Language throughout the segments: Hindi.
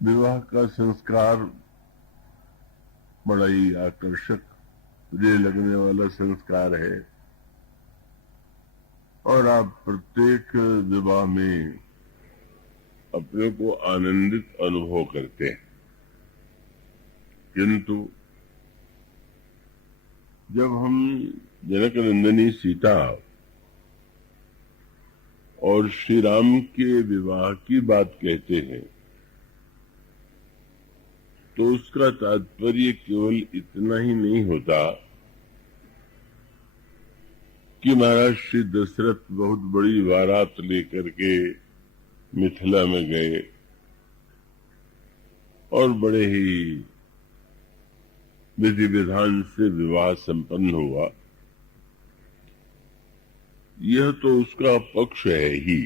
विवाह का संस्कार बड़ा ही आकर्षक, प्रिय लगने वाला संस्कार है और आप प्रत्येक विवाह में अपने को आनंदित अनुभव करते हैं। किंतु जब हम जनक नंदिनी सीता और श्री राम के विवाह की बात कहते हैं तो उसका तात्पर्य केवल इतना ही नहीं होता कि महाराज श्री दशरथ बहुत बड़ी बारात लेकर के मिथिला में गए और बड़े ही विधि विधान से विवाह संपन्न हुआ। यह तो उसका पक्ष है ही,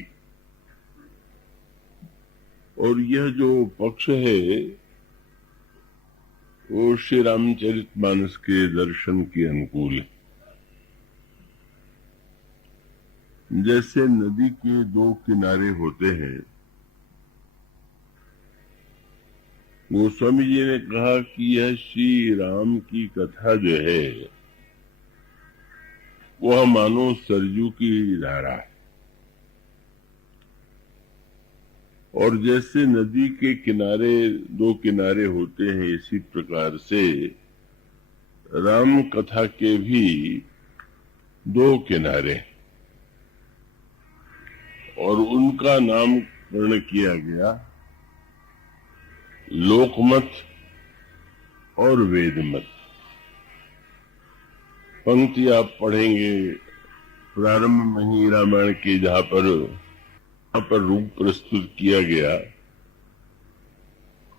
और यह जो पक्ष है वो श्री रामचरितमानस के दर्शन के अनुकूल है। जैसे नदी के दो किनारे होते हैं, गोस्वामी जी ने कहा कि यह श्री राम की कथा जो है वह मानो सरजू की धारा है, और जैसे नदी के किनारे दो किनारे होते हैं इसी प्रकार से राम कथा के भी दो किनारे, और उनका नामकरण किया गया लोकमत और वेदमत। पंक्ति आप पढ़ेंगे प्रारंभ में ही रामायण के, जहां पर रूप प्रस्तुत किया गया,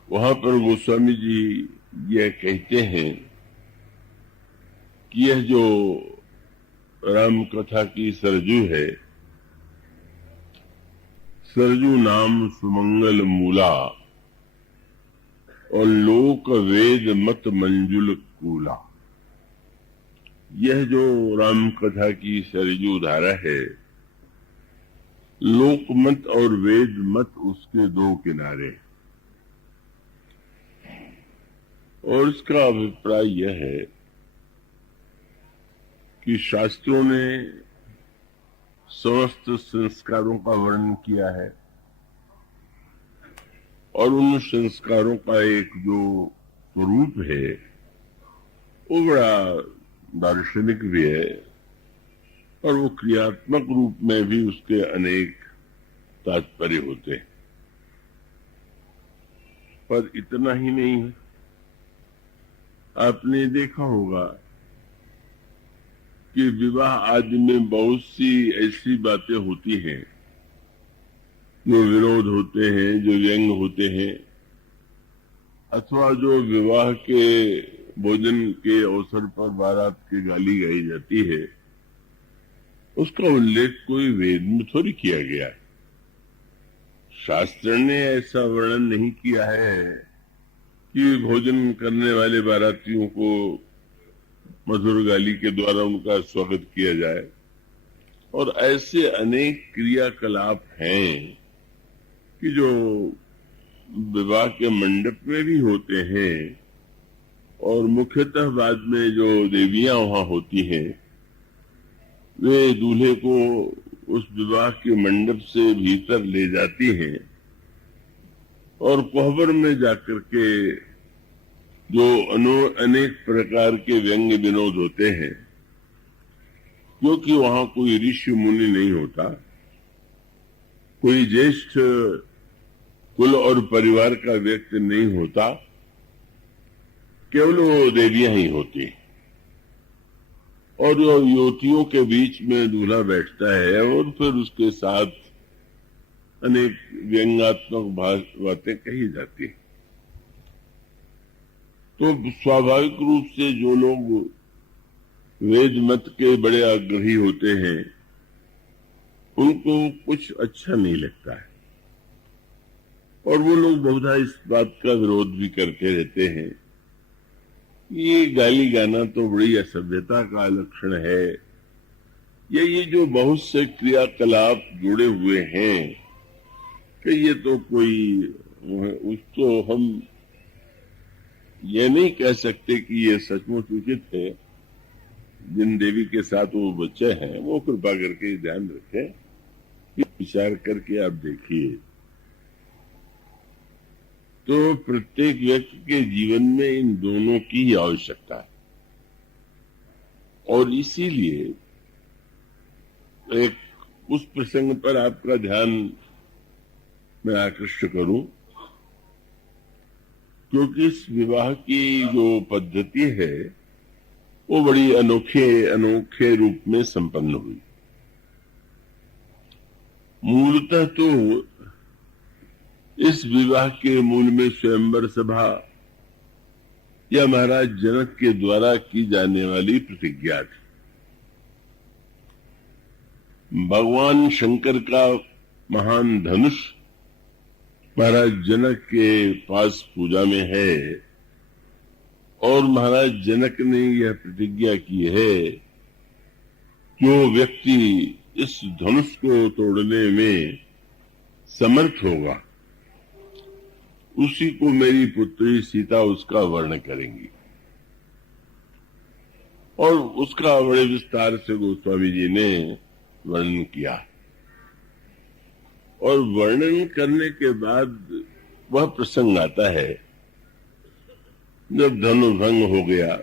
वहां पर गोस्वामी जी यह कहते हैं कि यह जो राम कथा की सरजू है, सरजू नाम सुमंगल मूला और लोक वेद मत मंजुल कूला। यह जो राम कथा की सरजू धारा है, लोकमत और वेद मत उसके दो किनारे, और इसका अभिप्राय यह है कि शास्त्रों ने समस्त संस्कारों का वर्णन किया है और उन संस्कारों का एक जो स्वरूप है वो बड़ा दार्शनिक भी है, और वो क्रियात्मक रूप में भी उसके अनेक तात्पर्य होते हैं। पर इतना ही नहीं है, आपने देखा होगा कि विवाह आदि में बहुत सी ऐसी बातें होती हैं जो विरोध होते हैं, जो व्यंग होते हैं, अथवा जो विवाह के भोजन के अवसर पर बारात की गाली गाई जाती है, उसका उल्लेख कोई वेद में थोड़ी किया गया है। शास्त्र ने ऐसा वर्णन नहीं किया है कि भोजन करने वाले बारातियों को मधुर गाली के द्वारा उनका स्वागत किया जाए, और ऐसे अनेक क्रियाकलाप हैं कि जो विवाह के मंडप में भी होते हैं, और मुख्यतः बाद में जो देवियां वहां होती हैं वे दूल्हे को उस विवाह के मंडप से भीतर ले जाती हैं, और कोहबर में जाकर के जो अनेक प्रकार के व्यंग विनोद होते हैं, क्योंकि वहां कोई ऋषि मुनि नहीं होता, कोई ज्येष्ठ कुल और परिवार का व्यक्ति नहीं होता, केवल वो देवियां ही होती, और युवतियों के बीच में दूल्हा बैठता है और फिर उसके साथ अनेक व्यंग्यात्मक बातें कही जाती हैं। तो स्वाभाविक रूप से जो लोग वेद मत के बड़े आग्रही होते हैं उनको कुछ अच्छा नहीं लगता है, और वो लोग बहुधा इस बात का विरोध भी करते रहते हैं। ये गाली गाना तो बड़ी असभ्यता का लक्षण है, ये जो बहुत से क्रियाकलाप जुड़े हुए हैं कि ये तो कोई उसको हम ये नहीं कह सकते कि ये सचमुच उचित है। जिन देवी के साथ वो बच्चे हैं वो कृपा करके ध्यान रखें, विचार करके आप देखिए। तो प्रत्येक व्यक्ति के जीवन में इन दोनों की आवश्यकता है, और इसीलिए एक उस प्रसंग पर आपका ध्यान मैं आकृष्ट करूं, क्योंकि इस विवाह की जो पद्धति है वो बड़ी अनोखे रूप में संपन्न हुई। मूलतः तो इस विवाह के मूल में स्वयंवर सभा या महाराज जनक के द्वारा की जाने वाली प्रतिज्ञा थी। भगवान शंकर का महान धनुष महाराज जनक के पास पूजा में है, और महाराज जनक ने यह प्रतिज्ञा की है जो व्यक्ति इस धनुष को तोड़ने में समर्थ होगा उसी को मेरी पुत्री सीता उसका वर्ण करेंगी। और उसका बड़े विस्तार से गोस्वामी जी ने वर्णन किया, और वर्णन करने के बाद वह प्रसंग आता है जब धनुर्भंग हो गया,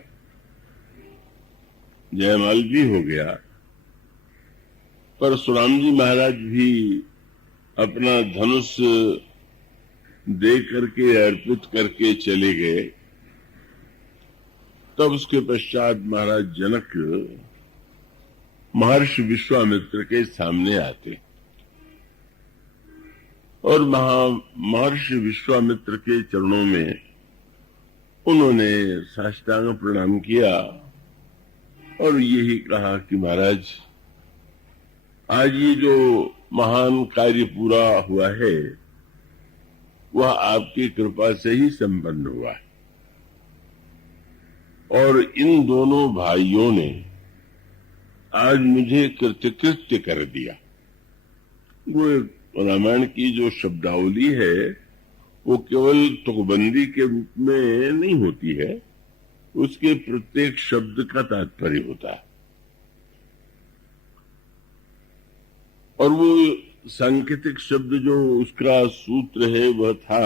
जयमाल भी हो गया, परशुराम जी महाराज भी अपना धनुष दे करके अर्पित करके चले गए। तब उसके पश्चात महाराज जनक महर्षि विश्वामित्र के सामने आते, और महर्षि विश्वामित्र के चरणों में उन्होंने साष्टांग प्रणाम किया और यही कहा कि महाराज, आज ये जो महान कार्य पूरा हुआ है वह आपकी कृपा से ही संपन्न हुआ है। और इन दोनों भाइयों ने आज मुझे कृतकृत्य कर दिया। वो रामायण की जो शब्दावली है वो केवल तुकबंदी के रूप में नहीं होती है, उसके प्रत्येक शब्द का तात्पर्य होता है। और वो सांकेतिक शब्द जो उसका सूत्र है वह था,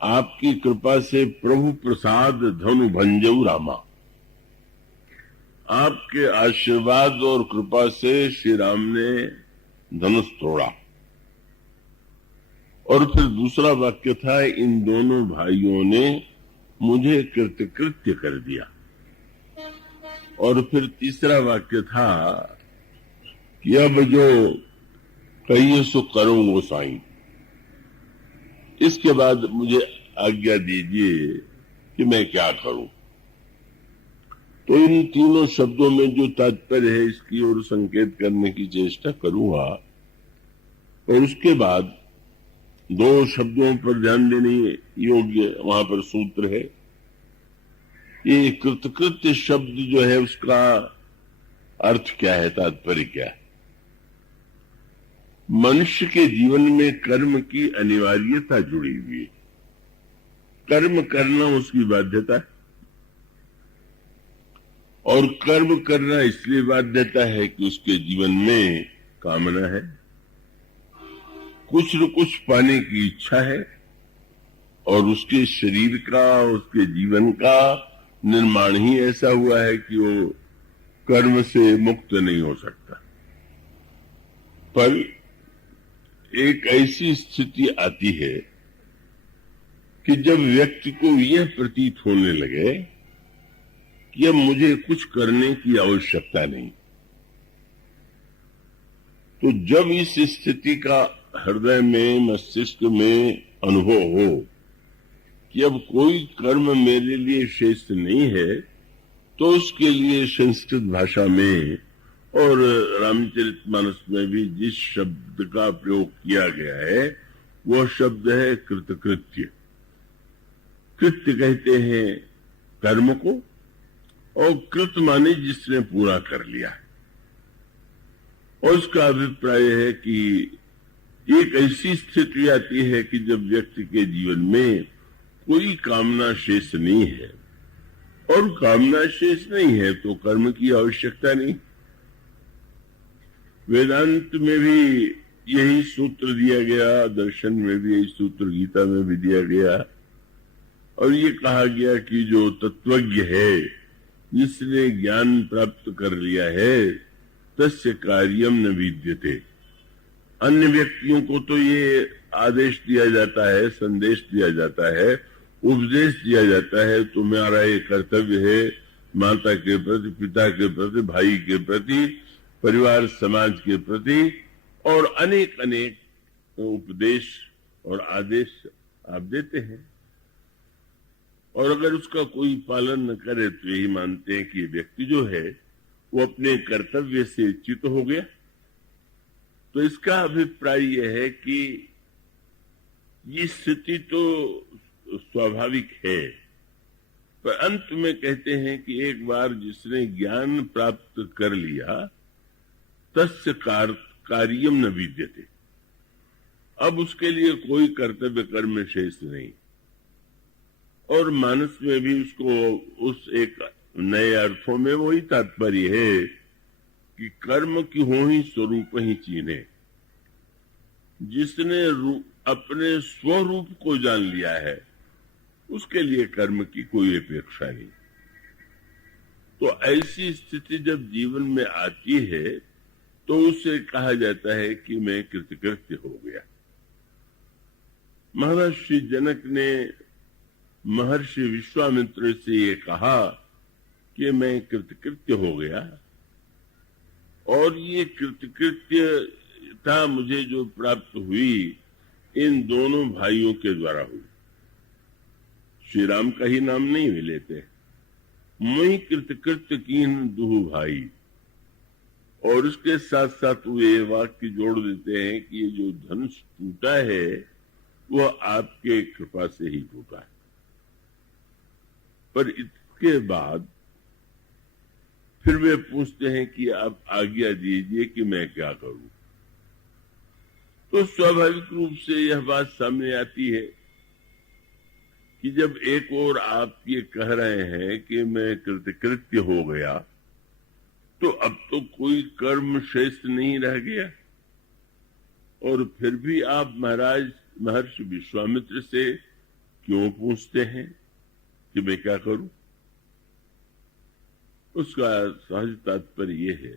आपकी कृपा से प्रभु प्रसाद धनु भंजऊ रामा। आपके आशीर्वाद और कृपा से श्री राम ने धनुष तोड़ा। और फिर दूसरा वाक्य था, इन दोनों भाइयों ने मुझे कृतकृत्य कर दिया। और फिर तीसरा वाक्य था कि अब जो कहिए सो करूं गोसाई। इसके बाद मुझे आज्ञा दीजिए कि मैं क्या करूं। तो इन तीनों शब्दों में जो तात्पर्य है इसकी ओर संकेत करने की चेष्टा करूंगा। और उसके बाद दो शब्दों पर ध्यान देने योग्य वहां पर सूत्र है। ये कृतकृत्य शब्द जो है उसका अर्थ क्या है, तात्पर्य क्या है। मनुष्य के जीवन में कर्म की अनिवार्यता जुड़ी हुई है। कर्म करना उसकी बाध्यता है, और कर्म करना इसलिए बाध्यता है कि उसके जीवन में कामना है, कुछ न कुछ पाने की इच्छा है, और उसके शरीर का, उसके जीवन का निर्माण ही ऐसा हुआ है कि वो कर्म से मुक्त नहीं हो सकता। पर एक ऐसी स्थिति आती है कि जब व्यक्ति को यह प्रतीत होने लगे कि अब मुझे कुछ करने की आवश्यकता नहीं, तो जब इस स्थिति का हृदय में, मस्तिष्क में अनुभव हो कि अब कोई कर्म मेरे लिए शेष नहीं है, तो उसके लिए संस्कृत भाषा में और रामचरितमानस में भी जिस शब्द का प्रयोग किया गया है वह शब्द है कृतकृत्य। कृत्य कहते हैं कर्म को, और कृत माने जिसने पूरा कर लिया है। और उसका अभिप्राय है कि एक ऐसी स्थिति आती है कि जब व्यक्ति के जीवन में कोई कामना शेष नहीं है, और कामना शेष नहीं है तो कर्म की आवश्यकता नहीं। वेदांत में भी यही सूत्र दिया गया, दर्शन में भी यही सूत्र गीता में भी दिया गया, और ये कहा गया कि जो तत्वज्ञ है, जिसने ज्ञान प्राप्त कर लिया है, तस्य कार्यम न विद्यते। अन्य व्यक्तियों को तो ये आदेश दिया जाता है, संदेश दिया जाता है, उपदेश दिया जाता है, तुम्हारा ये कर्तव्य है माता के प्रति, पिता के प्रति, भाई के प्रति, परिवार समाज के प्रति, और अनेक अनेक उपदेश और आदेश आप देते हैं। और अगर उसका कोई पालन न करे तो यही मानते हैं कि व्यक्ति जो है वो अपने कर्तव्य से च्युत हो गया। तो इसका अभिप्राय यह है कि ये स्थिति तो स्वाभाविक है, पर अंत में कहते हैं कि एक बार जिसने ज्ञान प्राप्त कर लिया, तस्य कार्यम न विद्यते। अब उसके लिए कोई कर्तव्य कर्म शेष नहीं। और मानस में भी उसको उस एक नए अर्थों में वही तात्पर्य है कि कर्म की हो ही स्वरूप ही चीने। जिसने अपने स्वरूप को जान लिया है, उसके लिए कर्म की कोई अपेक्षा नहीं। तो ऐसी स्थिति जब जीवन में आती है तो उसे कहा जाता है कि मैं कृतकृत्य हो गया। महर्षि जनक ने महर्षि विश्वामित्र से ये कहा कि मैं कृतकृत्य हो गया, और ये कृतकृत्यता मुझे जो प्राप्त हुई इन दोनों भाइयों के द्वारा हुई। श्री राम का ही नाम नहीं वे लेते, मैं कृतकृत्य कीन दुहु भाई। और उसके साथ साथ वे वाक्य जोड़ देते हैं कि ये जो धनुष टूटा है वह आपके कृपा से ही टूटा है। पर इसके बाद फिर वे पूछते हैं कि आप आज्ञा दीजिए कि मैं क्या करूं। तो स्वाभाविक रूप से यह बात सामने आती है कि जब एक ओर आप ये कह रहे हैं कि मैं कृतकृत्य हो गया, तो अब तो कोई कर्म शेष नहीं रह गया, और फिर भी आप महाराज महर्षि विश्वामित्र से क्यों पूछते हैं कि मैं क्या करूं। उसका सहज तात्पर्य यह है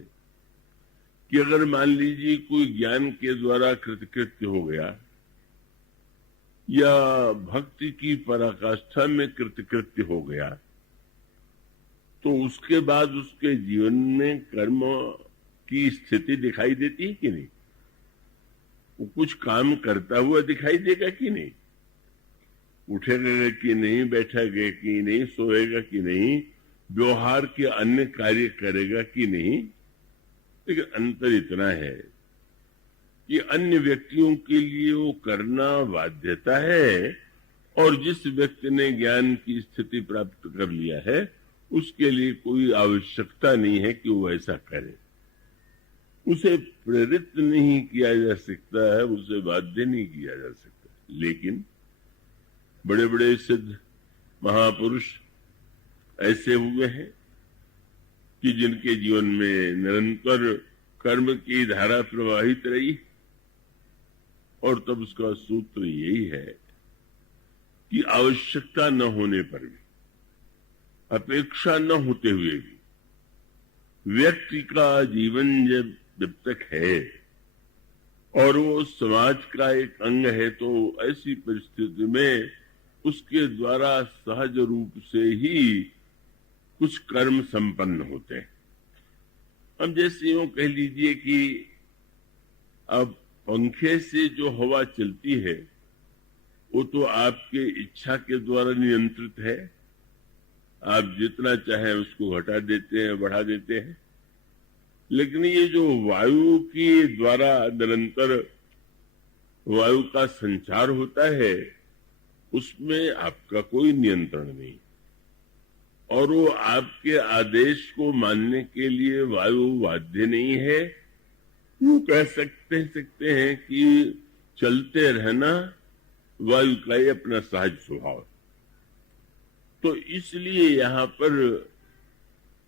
कि अगर मान लीजिए कोई ज्ञान के द्वारा कृतकृत्य हो गया, या भक्ति की पराकाष्ठा में कृतकृत्य हो गया, तो उसके बाद उसके जीवन में कर्म की स्थिति दिखाई देती है कि नहीं? वो कुछ काम करता हुआ दिखाई देगा कि नहीं? उठेगा कि नहीं, बैठेगा कि नहीं, सोएगा कि नहीं, व्यवहार के अन्य कार्य करेगा कि नहीं। लेकिन अंतर इतना है कि अन्य व्यक्तियों के लिए वो करना बाध्यता है, और जिस व्यक्ति ने ज्ञान की स्थिति प्राप्त कर लिया है उसके लिए कोई आवश्यकता नहीं है कि वो ऐसा करे। उसे प्रेरित नहीं किया जा सकता है, उसे बाध्य नहीं किया जा सकता। लेकिन बड़े बड़े सिद्ध महापुरुष ऐसे हुए हैं कि जिनके जीवन में निरंतर कर्म की धारा प्रवाहित रही, और तब उसका सूत्र यही है कि आवश्यकता न होने पर भी, अपेक्षा न होते हुए भी व्यक्ति का जीवन जब तक है और वो समाज का एक अंग है, तो ऐसी परिस्थिति में उसके द्वारा सहज रूप से ही कुछ कर्म संपन्न होते हैं। हम जैसे यूं कह लीजिए कि अब पंखे से जो हवा चलती है वो तो आपके इच्छा के द्वारा नियंत्रित है। आप जितना चाहें उसको घटा देते हैं, बढ़ा देते हैं। लेकिन ये जो वायु के द्वारा निरंतर वायु का संचार होता है, उसमें आपका कोई नियंत्रण नहीं, और वो आपके आदेश को मानने के लिए वायु बाध्य नहीं है। यूं कह सकते हैं कि चलते रहना वायु का ही अपना सहज स्वभाव। तो इसलिए यहाँ पर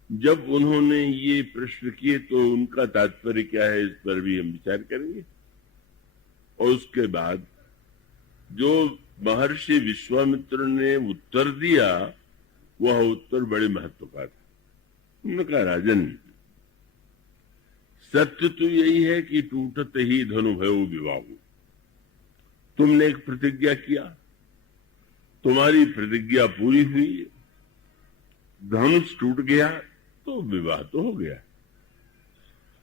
जब उन्होंने ये प्रश्न किए तो उनका तात्पर्य क्या है, इस पर भी हम विचार करेंगे। और उसके बाद जो महर्षि विश्वामित्र ने उत्तर दिया वह उत्तर बड़े महत्व का था। उन्होंने कहा, राजन, सत्य तो यही है कि टूटत ही धनु भयो विवाह। तुमने एक प्रतिज्ञा किया, तुम्हारी प्रतिज्ञा पूरी हुई, धनुष टूट गया तो विवाह तो हो गया।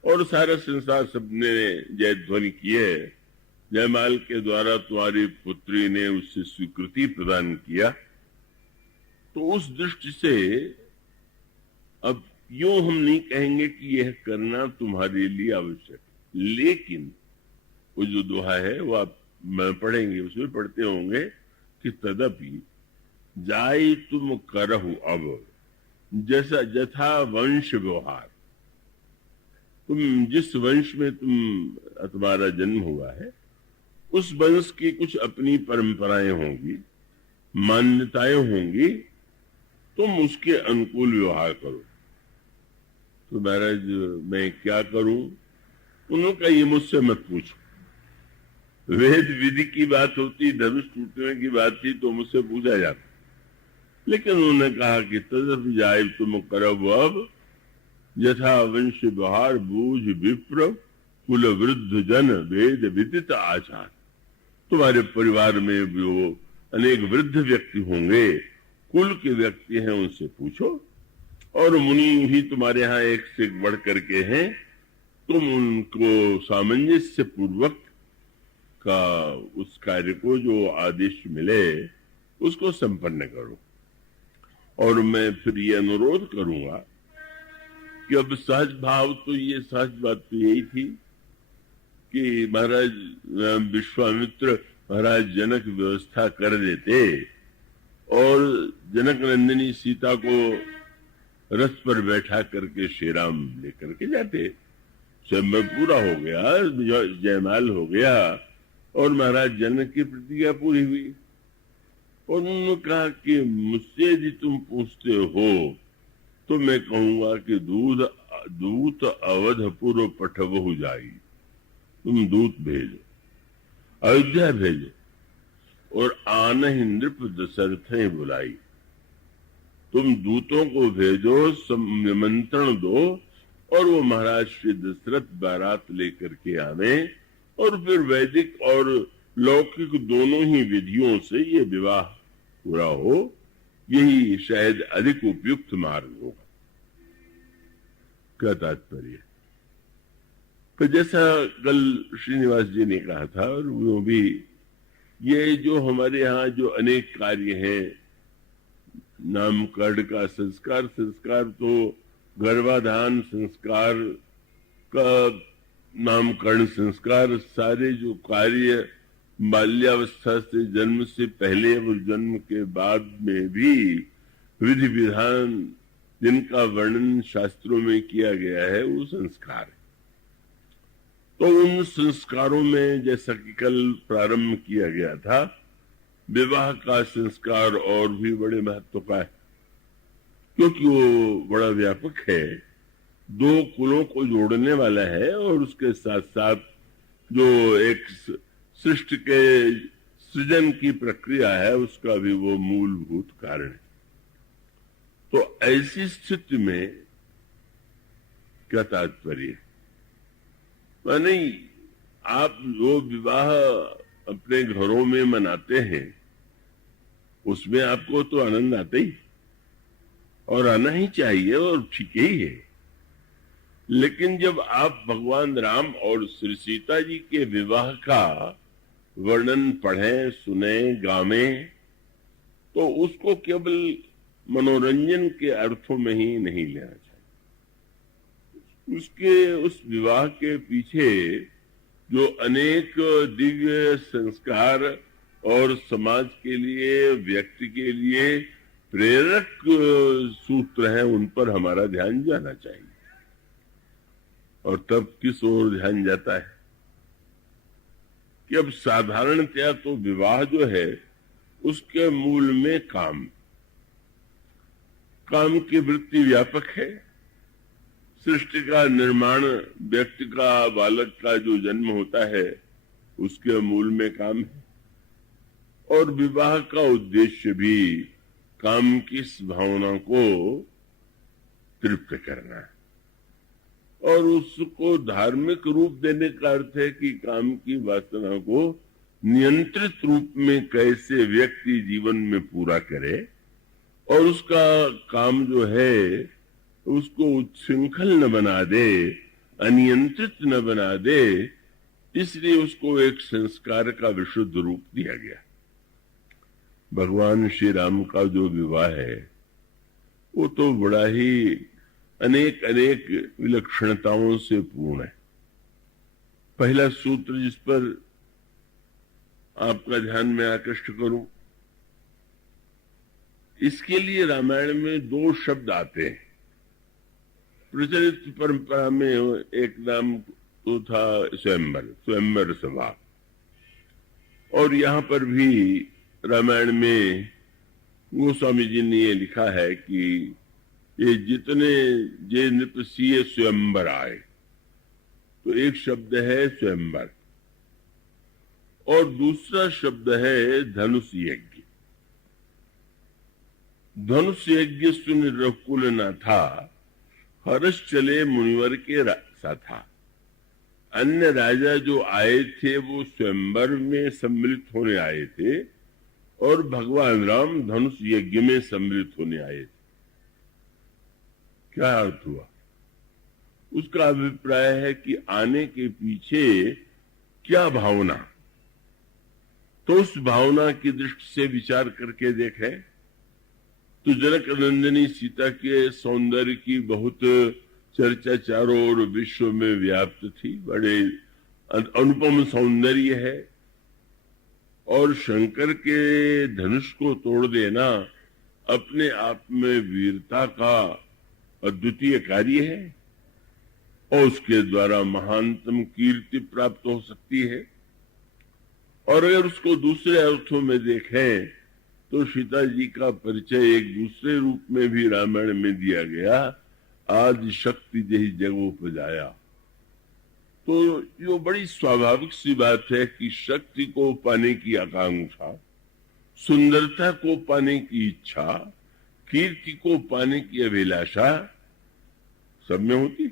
और सारा संसार सबने जय ध्वनि किए। जयमाल के द्वारा तुम्हारी पुत्री ने उससे स्वीकृति प्रदान किया। तो उस दृष्टि से अब यूं हम नहीं कहेंगे कि यह करना तुम्हारे लिए आवश्यक है, लेकिन वो जो दोहा है वो आप मैं पढ़ेंगे, उसमें पढ़ते होंगे कि तदपि जाई तुम करहु अब जैसा जथा वंश व्यवहार। तुम जिस वंश में तुम्हारा जन्म हुआ है उस वंश की कुछ अपनी परंपराएं होंगी, मान्यताएं होंगी, तुम उसके अनुकूल व्यवहार करो। तो महाराज मैं क्या करूं? उन्होंने कहा, ये मुझसे मत पूछो। वेद विधि की बात होती, धनुष टूटने की बात थी तो मुझसे पूछा जाता। लेकिन उन्होंने कहा कि तदपि जाए तुम करब अब यथा वंश बहार बूझ विप्र कुल वृद्ध जन वेद विदित आचार। तुम्हारे परिवार में भी वो अनेक वृद्ध व्यक्ति होंगे, कुल के व्यक्ति हैं, उनसे पूछो। और मुनि भी तुम्हारे यहाँ एक से बढ़ करके हैं, तुम उनको सामंजस्य पूर्वक का उस कार्य को जो आदेश मिले उसको संपन्न करो। और मैं फिर ये अनुरोध करूंगा कि अब सहज भाव तो ये सहज बात तो यही थी कि महाराज विश्वामित्र महाराज जनक व्यवस्था कर देते और जनक नंदिनी सीता को रथ पर बैठा करके श्री राम लेकर के जाते। समय पूरा हो गया, जयमाल हो गया और महाराज जनक की प्रतिज्ञा पूरी हुई। और उन्होंने कहा कि मुझसे यदि तुम पूछते हो तो मैं कहूंगा कि दूत अवधपुर पठवहु जाई। तुम दूत भेजो, अयोध्या भेजो और आनहि नृप दशरथ बुलाई। तुम दूतों को भेजो, निमंत्रण दो और वो महाराज श्री दशरथ बारात लेकर के आवे और फिर वैदिक और लौकिक दोनों ही विधियों से ये विवाह पूरा हो। यही शायद अधिक उपयुक्त मार्ग होगा। क्या तात्पर्य? तो जैसा कल श्रीनिवास जी ने कहा था, और वो भी ये जो हमारे यहाँ जो अनेक कार्य हैं, नामकरण का संस्कार तो गर्भाधान संस्कार का, नामकरण संस्कार, सारे जो कार्य बाल्यावस्था से जन्म से पहले और जन्म के बाद में भी विधि विधान जिनका वर्णन शास्त्रों में किया गया है वो संस्कार है। तो उन संस्कारों में जैसा कि कल प्रारंभ किया गया था, विवाह का संस्कार और भी बड़े महत्व का है, क्योंकि वो बड़ा व्यापक है, दो कुलों को जोड़ने वाला है और उसके साथ साथ जो एक सृष्टि के सृजन की प्रक्रिया है उसका भी वो मूलभूत कारण है। तो ऐसी स्थिति में क्या तात्पर्य? माने आप जो विवाह अपने घरों में मनाते हैं उसमें आपको तो आनंद आता ही और आना ही चाहिए और ठीक ही है। लेकिन जब आप भगवान राम और श्री सीता जी के विवाह का वर्णन पढ़ें, सुने, गावें, तो उसको केवल मनोरंजन के अर्थों में ही नहीं लेना चाहिए। उसके उस विवाह के पीछे जो अनेक दिव्य संस्कार और समाज के लिए, व्यक्ति के लिए प्रेरक सूत्र हैं, उन पर हमारा ध्यान जाना चाहिए। और तब किस ओर ध्यान जाता है कि अब साधारणतया तो विवाह जो है उसके मूल में काम की वृत्ति व्यापक है। सृष्टि का निर्माण, व्यक्ति का, बालक का जो जन्म होता है उसके मूल में काम है, और विवाह का उद्देश्य भी काम की इस भावना को तृप्त करना है, और उसको धार्मिक रूप देने का अर्थ है कि काम की वासना को नियंत्रित रूप में कैसे व्यक्ति जीवन में पूरा करे, और उसका काम जो है उसको उच्छृंखल न बना दे, अनियंत्रित न बना दे, इसलिए उसको एक संस्कार का विशुद्ध रूप दिया गया। भगवान श्री राम का जो विवाह है वो तो बड़ा ही अनेक अनेक विलक्षणताओं से पूर्ण है। पहला सूत्र जिस पर आपका ध्यान में आकृष्ट करूं, इसके लिए रामायण में दो शब्द आते हैं। प्रचलित परंपरा में एक नाम तो था स्वयंवर सभा, और यहाँ पर भी रामायण में गोस्वामी जी ने ये लिखा है कि ये जितने जे नृपसीय स्वयंवर आए, तो एक शब्द है स्वयंवर और दूसरा शब्द है धनुष यज्ञ। धनुष यज्ञ सुन रघुकुल न था, हर्ष चले मुनिवर के सा था। अन्य राजा जो आए थे वो स्वयंवर में सम्मिलित होने आए थे, और भगवान राम धनुष यज्ञ में सम्मिलित होने आए थे। क्या अर्थ हुआ? उसका अभिप्राय है कि आने के पीछे क्या भावना, तो उस भावना की दृष्टि से विचार करके देखें तो जनक नंदिनी सीता के सौंदर्य की बहुत चर्चा चारों ओर विश्व में व्याप्त थी। बड़े अनुपम सौंदर्य है, और शंकर के धनुष को तोड़ देना अपने आप में वीरता का अद्वितीय कार्य है, और उसके द्वारा महानतम कीर्ति प्राप्त हो सकती है। और अगर उसको दूसरे अर्थों में देखें तो सीता जी का परिचय एक दूसरे रूप में भी रामायण में दिया गया, आदि शक्ति जही जग उपजाया। तो ये बड़ी स्वाभाविक सी बात है कि शक्ति को पाने की आकांक्षा, सुंदरता को पाने की इच्छा, कीर्ति को पाने की अभिलाषा सब में होती।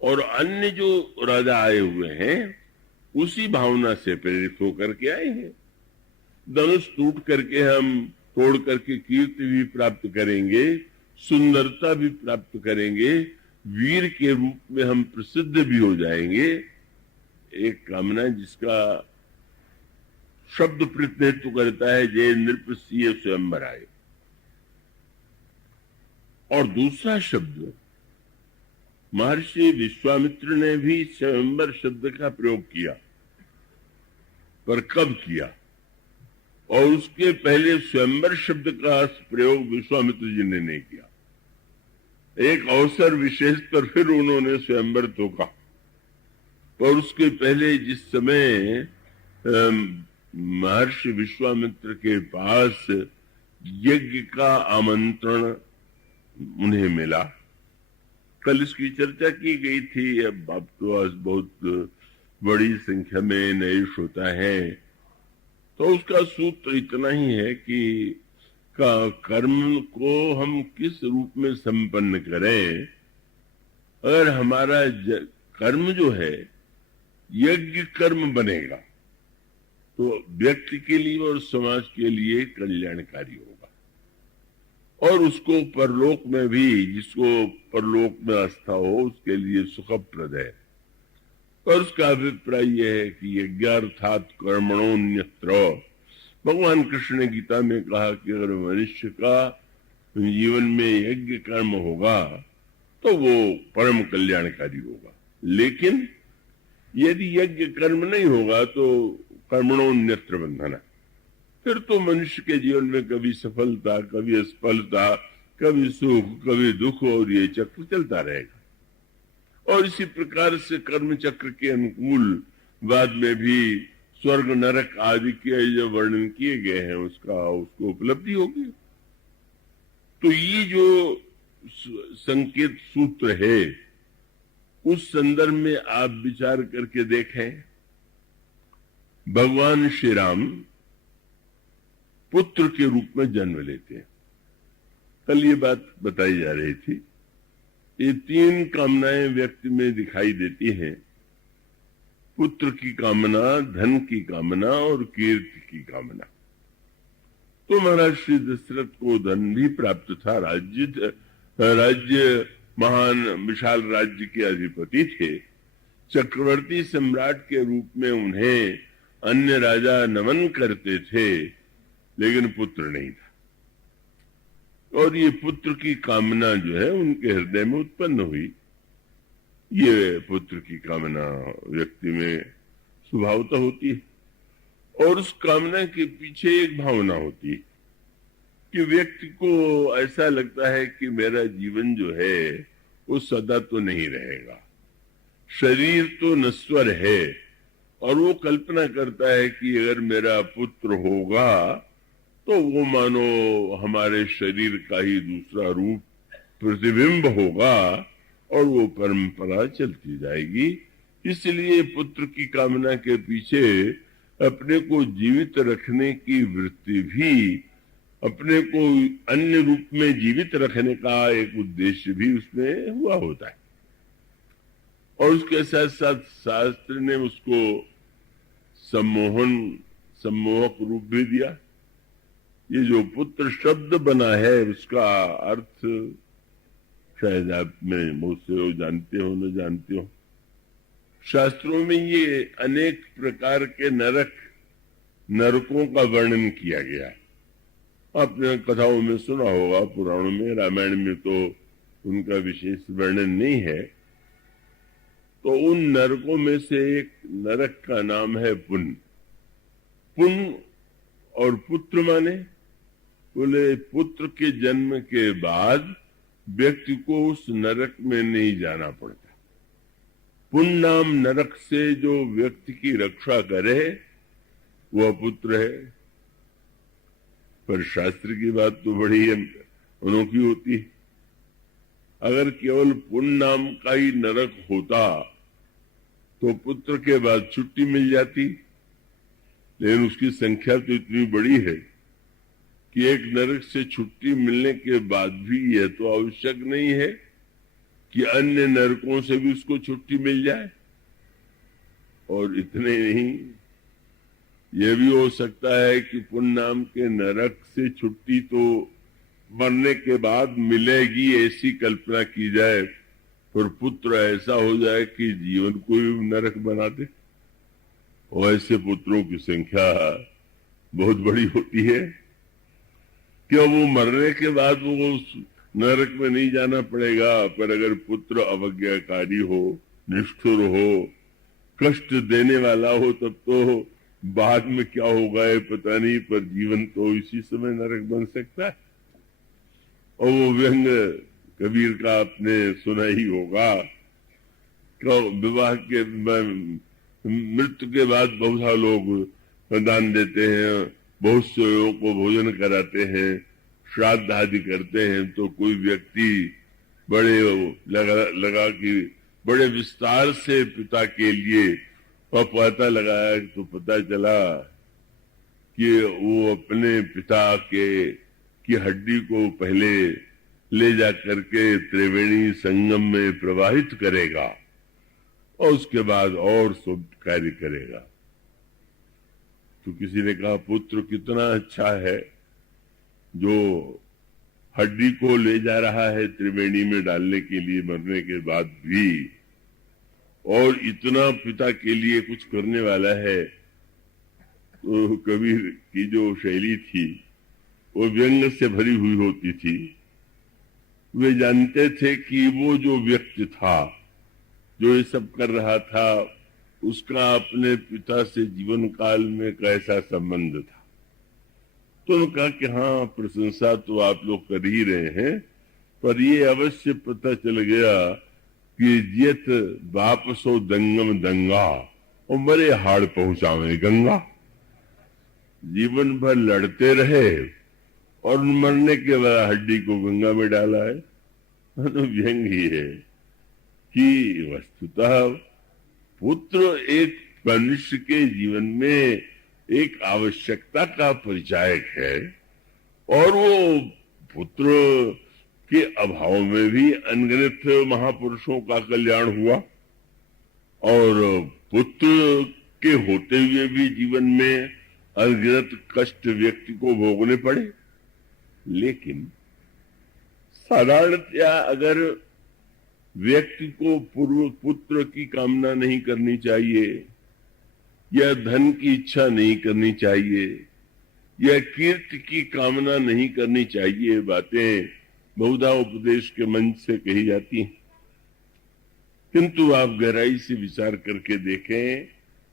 और अन्य जो राजा आए हुए हैं उसी भावना से प्रेरित होकर के आए हैं। धनुष टूट करके हम तोड़ करके कीर्ति भी प्राप्त करेंगे, सुंदरता भी प्राप्त करेंगे, वीर के रूप में हम प्रसिद्ध भी हो जाएंगे। एक कामना जिसका शब्द प्रतिनिधित्व करता है जय नृपसीय स्वयंवर आए, और दूसरा शब्द महर्षि विश्वामित्र ने भी स्वयंवर शब्द का प्रयोग किया, पर कब किया? और उसके पहले स्वयंवर शब्द का प्रयोग विश्वामित्र जी ने नहीं किया। एक अवसर विशेष पर फिर उन्होंने स्वयंवर तो कहा, पर उसके पहले जिस समय महर्षि विश्वामित्र के पास यज्ञ का आमंत्रण उन्हें मिला, कल इसकी चर्चा की गई थी। अब तो आज बहुत बड़ी संख्या में नए श्रोता हैं, तो उसका सूत्र इतना ही है कि कर्म को हम किस रूप में संपन्न करें। अगर हमारा कर्म जो है यज्ञ कर्म बनेगा तो व्यक्ति के लिए और समाज के लिए कल्याणकारी होगा, और उसको परलोक में भी, जिसको परलोक में आस्था हो उसके लिए सुखप्रद है। और उसका अभिप्राय यह है कि यज्ञार्थात कर्मणोन्यत्र। भगवान कृष्ण ने गीता में कहा कि अगर मनुष्य का जीवन में यज्ञ कर्म होगा तो वो परम कल्याणकारी होगा, लेकिन यदि यज्ञ कर्म नहीं होगा तो कर्मणोन्यत्र बंधना, फिर तो मनुष्य के जीवन में कभी सफलता, कभी असफलता, कभी सुख, कभी दुख, और ये चक्र चलता रहेगा। और इसी प्रकार से कर्म चक्र के अनुकूल बाद में भी स्वर्ग नरक आदि के जो वर्णन किए गए हैं उसको उपलब्धि होगी। तो ये जो संकेत सूत्र है उस संदर्भ में आप विचार करके देखें। भगवान श्री राम पुत्र के रूप में जन्म लेते हैं। कल ये बात बताई जा रही थी। ये तीन कामनाएं व्यक्ति में दिखाई देती हैं, पुत्र की कामना, धन की कामना और कीर्ति की कामना। तो महाराज श्री दशरथ को धन भी प्राप्त था, राज्य महान विशाल राज्य के अधिपति थे, चक्रवर्ती सम्राट के रूप में उन्हें अन्य राजा नमन करते थे, लेकिन पुत्र नहीं था। और ये पुत्र की कामना जो है उनके हृदय में उत्पन्न हुई। ये पुत्र की कामना व्यक्ति में स्वभावतः होती है और उस कामना के पीछे एक भावना होती है कि व्यक्ति को ऐसा लगता है कि मेरा जीवन जो है वो सदा तो नहीं रहेगा, शरीर तो नश्वर है, और वो कल्पना करता है कि अगर मेरा पुत्र होगा तो वो मानो हमारे शरीर का ही दूसरा रूप प्रतिबिंब होगा और वो परंपरा चलती जाएगी। इसलिए पुत्र की कामना के पीछे अपने को जीवित रखने की वृत्ति भी, अपने को अन्य रूप में जीवित रखने का एक उद्देश्य भी उसमें हुआ होता है। और उसके साथ साथ शास्त्र ने उसको सम्मोहक रूप भी दिया। ये जो पुत्र शब्द बना है उसका अर्थ शायद आप में बहुत से जानते हो न जानते हो। शास्त्रों में ये अनेक प्रकार के नरकों का वर्णन किया गया है। आपने कथाओं में सुना होगा, पुराणों में, रामायण में तो उनका विशेष वर्णन नहीं है। तो उन नरकों में से एक नरक का नाम है पुन। पुन और पुत्र माने बोले पुत्र के जन्म के बाद व्यक्ति को उस नरक में नहीं जाना पड़ता। पुन नाम नरक से जो व्यक्ति की रक्षा करे वह पुत्र है। पर शास्त्र की बात तो बड़ी अनोखी होती है। अगर केवल पुन नाम का ही नरक होता तो पुत्र के बाद छुट्टी मिल जाती, लेकिन उसकी संख्या तो इतनी बड़ी है कि एक नरक से छुट्टी मिलने के बाद भी यह तो आवश्यक नहीं है कि अन्य नरकों से भी उसको छुट्टी मिल जाए। और इतने नहीं, यह भी हो सकता है कि पुन नाम के नरक से छुट्टी तो मरने के बाद मिलेगी, ऐसी कल्पना की जाए, पर पुत्र ऐसा हो जाए कि जीवन को ही नरक बना दे। और ऐसे पुत्रों की संख्या बहुत बड़ी होती है। क्यों? वो मरने के बाद वो उस नरक में नहीं जाना पड़ेगा, पर अगर पुत्र अवज्ञाकारी हो, निष्ठुर हो, कष्ट देने वाला हो, तब तो बाद में क्या होगा ये पता नहीं, पर जीवन तो इसी समय नरक बन सकता है। और वो व्यंग कबीर का आपने सुना ही होगा, विवाह के मृत्यु के बाद बहुत सारे लोग दान देते हैं, बहुत से लोगों को भोजन कराते हैं, श्राद्ध आदि करते हैं। तो कोई व्यक्ति बड़े लगा कि बड़े विस्तार से पिता के लिए और पता लगाया तो पता चला कि वो अपने पिता की हड्डी को पहले ले जा करके त्रिवेणी संगम में प्रवाहित करेगा और उसके बाद और सब कार्य करेगा। तो किसी ने कहा पुत्र कितना अच्छा है जो हड्डी को ले जा रहा है त्रिवेणी में डालने के लिए मरने के बाद भी, और इतना पिता के लिए कुछ करने वाला है। तो कबीर की जो शैली थी वो व्यंग से भरी हुई होती थी। वे जानते थे कि वो जो व्यक्ति था जो ये सब कर रहा था उसका अपने पिता से जीवन काल में कैसा संबंध था। तो उन्होंने कहा कि हाँ, प्रशंसा तो आप लोग कर ही रहे हैं, पर ये अवश्य पता चल गया कि जियत बाप सो दंगम दंगा, और मरे हाड़ पहुंचावे गंगा। जीवन भर लड़ते रहे और मरने के बाद हड्डी को गंगा में डाला है। व्यंग ही है कि वस्तुतः पुत्र एक मनुष्य के जीवन में एक आवश्यकता का परिचायक है, और वो पुत्र के अभाव में भी अनगिनत महापुरुषों का कल्याण हुआ, और पुत्र के होते हुए भी जीवन में अनगिनत कष्ट व्यक्ति को भोगने पड़े। लेकिन साधारणतया अगर व्यक्ति को पूर्व पुत्र की कामना नहीं करनी चाहिए, या धन की इच्छा नहीं करनी चाहिए, या कीर्ति की कामना नहीं करनी चाहिए, बातें बहुधा उपदेश के मंच से कही जाती हैं। किंतु आप गहराई से विचार करके देखें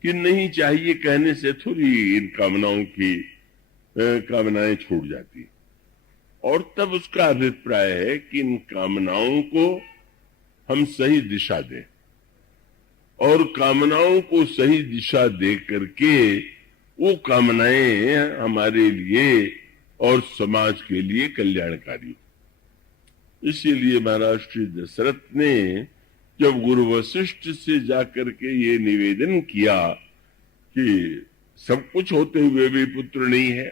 कि नहीं चाहिए कहने से थोड़ी इन कामनाओं की कामनाएं छूट जाती, और तब उसका अभिप्राय है कि इन कामनाओं को हम सही दिशा दें, और कामनाओं को सही दिशा दे करके वो कामनाएं हमारे लिए और समाज के लिए कल्याणकारी। इसीलिए महाराज श्री दशरथ ने जब गुरु वशिष्ठ से जाकर के ये निवेदन किया कि सब कुछ होते हुए भी पुत्र नहीं है,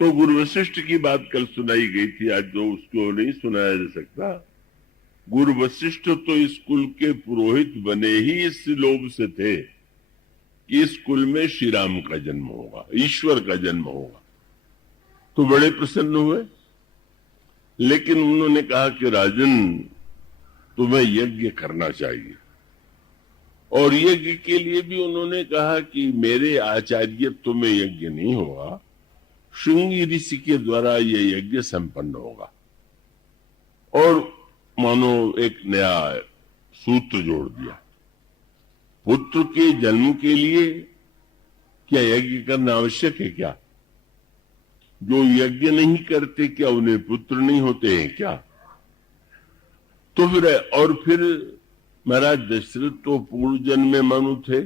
तो गुरु वशिष्ठ की बात कल सुनाई गई थी, आज तो उसको नहीं सुनाया जा सकता। गुरु वशिष्ठ तो इस कुल के पुरोहित बने ही इस लोभ से थे कि इस कुल में श्री राम का जन्म होगा, ईश्वर का जन्म होगा, तो बड़े प्रसन्न हुए। लेकिन उन्होंने कहा कि राजन, तुम्हें यज्ञ करना चाहिए, और यज्ञ के लिए भी उन्होंने कहा कि मेरे आचार्यत्व में यज्ञ नहीं होगा, श्रृंगी ऋषि के द्वारा यह यज्ञ संपन्न होगा। और मानो एक नया सूत्र जोड़ दिया, पुत्र के जन्म के लिए क्या यज्ञ करना आवश्यक है क्या? जो यज्ञ नहीं करते क्या उन्हें पुत्र नहीं होते हैं क्या? तो फिर महाराज दशरथ तो पूर्व जन्म में मनु थे,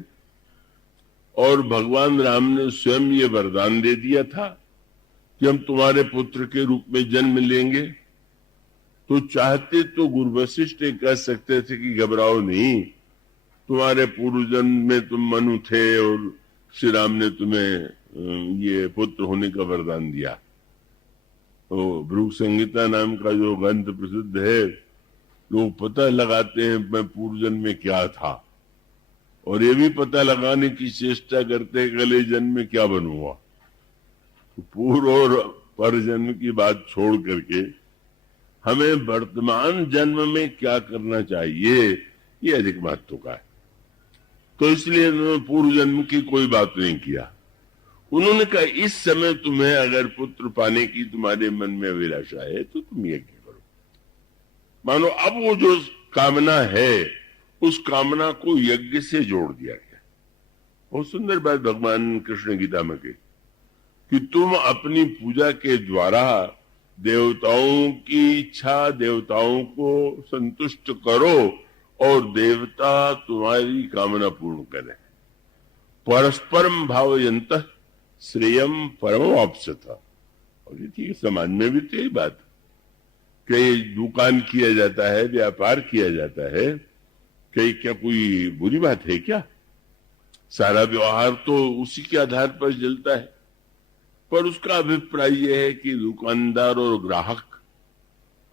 और भगवान राम ने स्वयं ये वरदान दे दिया था कि हम तुम्हारे पुत्र के रूप में जन्म लेंगे। तो चाहते तो गुरु वशिष्ठ कह सकते थे कि घबराओ नहीं, तुम्हारे पूर्व जन्म में तुम मनु थे और श्री राम ने तुम्हें ये पुत्र होने का वरदान दिया। तो भृगु संहिता नाम का जो ग्रंथ प्रसिद्ध है, लोग पता लगाते हैं मैं पूर्व जन्म में क्या था, और ये भी पता लगाने की चेष्टा करते हैं अगले जन्म में क्या बनूंगा। तो पूर्व और पर जन्म की बात छोड़ करके हमें वर्तमान जन्म में क्या करना चाहिए ये अधिक महत्व का है। तो इसलिए उन्होंने पूर्व जन्म की कोई बात नहीं किया। उन्होंने कहा इस समय तुम्हें अगर पुत्र पाने की तुम्हारे मन में अभिलाषा है तो तुम यज्ञ करो। मानो अब वो जो कामना है उस कामना को यज्ञ से जोड़ दिया गया। बहुत सुंदर बात भगवान कृष्ण गीता में कही कि तुम अपनी पूजा के द्वारा देवताओं की इच्छा, देवताओं को संतुष्ट करो और देवता तुम्हारी कामना पूर्ण करें। परस्परम भावयन्तः श्रेयम परमवाप्स्यथ। और ये ठीक समाज में भी तो यही बात, कहीं दुकान किया जाता है, व्यापार किया जाता है, कहीं क्या कोई बुरी बात है क्या? सारा व्यवहार तो उसी के आधार पर चलता है। पर उसका अभिप्राय यह है कि दुकानदार और ग्राहक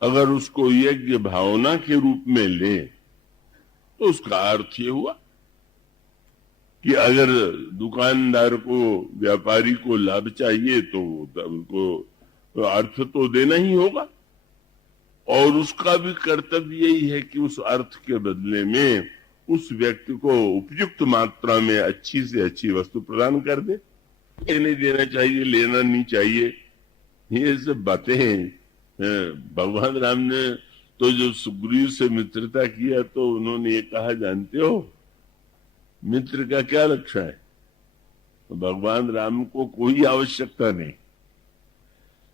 अगर उसको यज्ञ भावना के रूप में ले तो उसका अर्थ ये हुआ कि अगर दुकानदार को, व्यापारी को लाभ चाहिए तो उनको अर्थ तो देना ही होगा, और उसका भी कर्तव्य यही है कि उस अर्थ के बदले में उस व्यक्ति को उपयुक्त मात्रा में अच्छी से अच्छी वस्तु प्रदान कर दे। ये नहीं देना चाहिए, लेना नहीं चाहिए, ये सब बातें हैं। भगवान राम ने तो जो सुग्रीव से मित्रता किया तो उन्होंने ये कहा, जानते हो मित्र का क्या लक्षण है? तो भगवान राम को कोई आवश्यकता नहीं,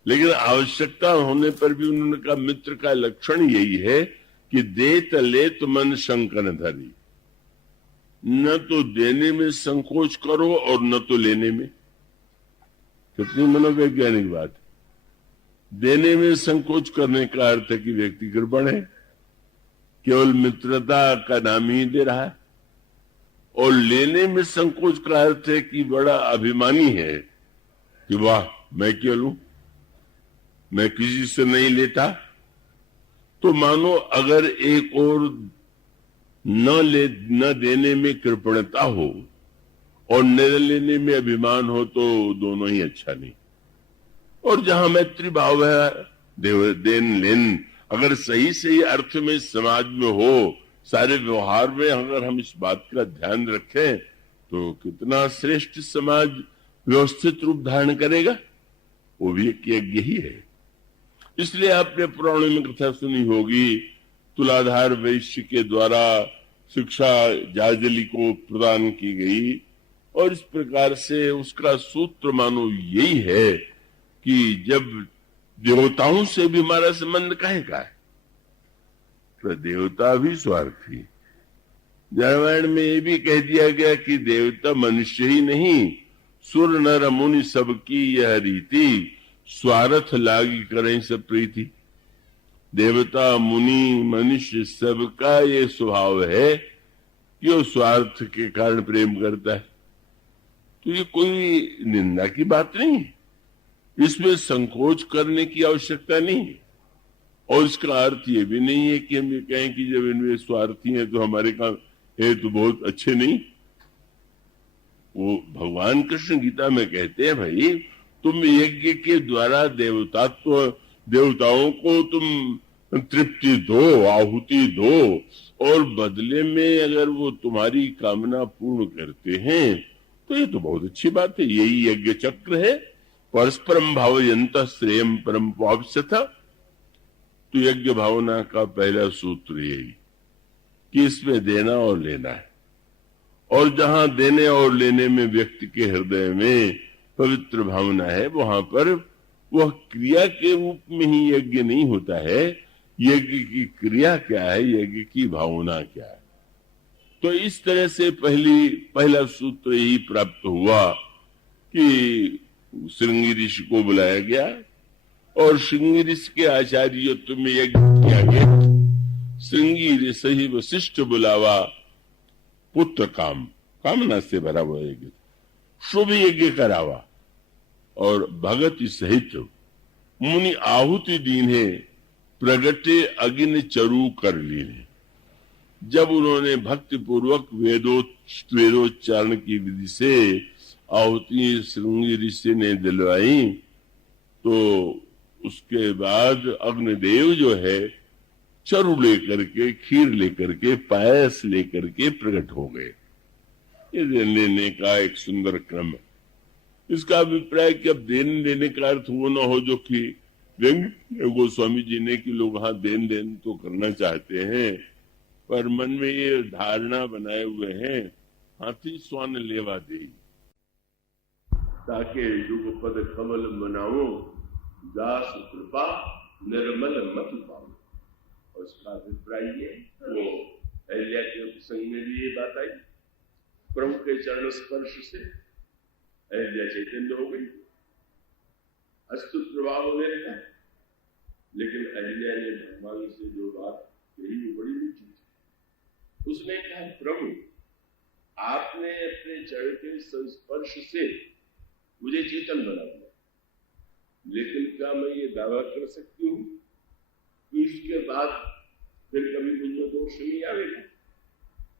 लेकिन आवश्यकता होने पर भी उन्होंने कहा मित्र का लक्षण यही है कि देत लेत मन शंकन धरी। न तो देने में संकोच करो और न तो लेने में। कितनी मनोवैज्ञानिक बात है। देने में संकोच करने का अर्थ है कि व्यक्ति कृपण है, केवल मित्रता का नाम ही दे रहा है। और लेने में संकोच का अर्थ है कि बड़ा अभिमानी है कि वाह मैं क्यों लूं, मैं किसी से नहीं लेता। तो मानो अगर एक और न देने में कृपणता हो और न लेने में अभिमान हो तो दोनों ही अच्छा नहीं। और जहां मैत्री भाव है, देन लेन अगर सही सही अर्थ में समाज में हो, सारे व्यवहार में अगर हम इस बात का ध्यान रखें तो कितना श्रेष्ठ समाज व्यवस्थित रूप धारण करेगा। वो भी एक यज्ञ ही है। इसलिए आपने पुराणों में कथा सुनी होगी, तुलाधार वैश्य के द्वारा शिक्षा जाजली को प्रदान की गई और इस प्रकार से उसका सूत्र मानो यही है कि जब देवताओं से भी हमारा संबंध काहे का है, तो देवता भी स्वार्थी। रामायण में ये भी कह दिया गया कि देवता मनुष्य ही नहीं, सुर नर मुनि सबकी यह रीति, स्वार्थ लागी करें सब प्रीति। देवता मुनि मनुष्य सबका ये स्वभाव है कि वो स्वार्थ के कारण प्रेम करता है। तो ये कोई निंदा की बात नहीं है, इसमें संकोच करने की आवश्यकता नहीं है। और इसका अर्थ ये भी नहीं है कि हम ये कहें कि जब इनमें स्वार्थी हैं तो हमारे काम है तो बहुत अच्छे नहीं। वो भगवान कृष्ण गीता में कहते हैं, भाई तुम यज्ञ के द्वारा देवताओं को तुम तृप्ति दो, आहुति दो, और बदले में अगर वो तुम्हारी कामना पूर्ण करते हैं तो ये तो बहुत अच्छी बात है। यही यज्ञ चक्र है। परस्परम भावयन्तः श्रेयम परम वाप्स्यथ। तो यज्ञ भावना का पहला सूत्र यही कि इसमें देना और लेना है। और जहां देने और लेने में व्यक्ति के हृदय में पवित्र भावना है, वहां पर वह क्रिया के रूप में ही यज्ञ नहीं होता है। यज्ञ की क्रिया क्या है, यज्ञ की भावना क्या है। तो इस तरह से पहला सूत्र यही प्राप्त हुआ कि श्रृंगी ऋषि को बुलाया गया और श्रृंगी ऋषि के आचार्यत्व में यज्ञ किया गया। श्रृंगी ऋषि वशिष्ठ बुलावा, पुत्र कामना से भरा हुआ यज्ञ, शुभ यज्ञ करावा और भगति सहित मुनि आहुति दीने, प्रगटे अग्नि चरु कर लीने। जब उन्होंने भक्ति पूर्वक वेदोच्चारण की विधि से आहुति श्रृंगी ऋषि ने दिलवाई तो उसके बाद अग्निदेव जो है चरु लेकर के, खीर लेकर के, पायस लेकर के प्रकट हो गए। ये लेने का एक सुंदर क्रम है। इसका अभिप्राय कि अब देने लेने का अर्थ वो न हो जो कि गोस्वामी जी ने कि लोग हाँ देन तो करना चाहते हैं पर मन में ये धारणा बनाए हुए हैं हाथी स्वान लेवा दे, ताकि युग पद कमल मनाओ, दास कृपा निर्मल मत पाओ। और इसका अभिप्राय ये वो अहिल्या के प्रसंग में भी ये बात आई। प्रभु के चरण स्पर्श से अहिल्या चैतन्य हो गई, अस्तु प्रवाह होने लगा। लेकिन अहिल्या ने भगवान से जो बात कही वो बड़ी ऊंची थी। उसने कहा, प्रभु आपने अपने चरण के संस्पर्श से मुझे चेतन बना दिया, लेकिन क्या मैं ये दावा कर सकती हूँ कि इसके बाद फिर कभी मुझे दोष नहीं आएगा?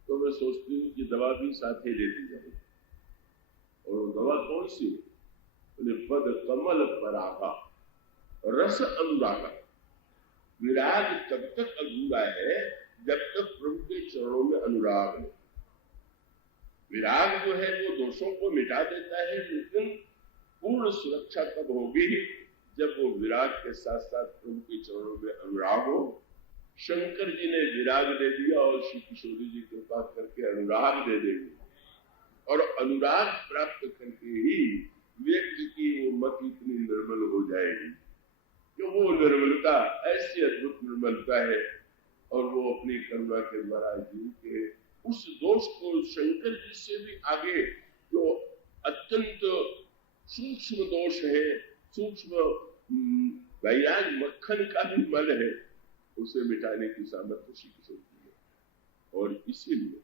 तो मैं सोचती हूँ कि दवा भी साथ ही लेती जाए। और वो दवा कौन सी? पद कमल परागा रस अनुरागा। विराग तब तक अधूरा है जब तक प्रभु के चरणों में अनुराग है। विराग जो है वो दोषों को मिटा देता है, लेकिन पूर्ण सुरक्षा तब होगी जब वो विराग के साथ साथ प्रभु के चरणों में अनुराग हो। शंकर जी ने विराग दे दिया और श्री किशोरी जी कृपा करके अनुराग दे देंगे। और अनुराग प्राप्त करके ही व्यक्ति की मत इतनी निर्मल हो जाएगी कि वो निर्मलता ऐसी अद्भुत निर्मलता है और वो अपनी करुणा के द्वारा जीव के उस दोष को शंकर जी से भी आगे जो अत्यंत सूक्ष्म दोष है, सूक्ष्म वैयाज मक्खन का भी मल है, उसे मिटाने की सामर्थ्य श्री कृष्ण की है। और इसीलिए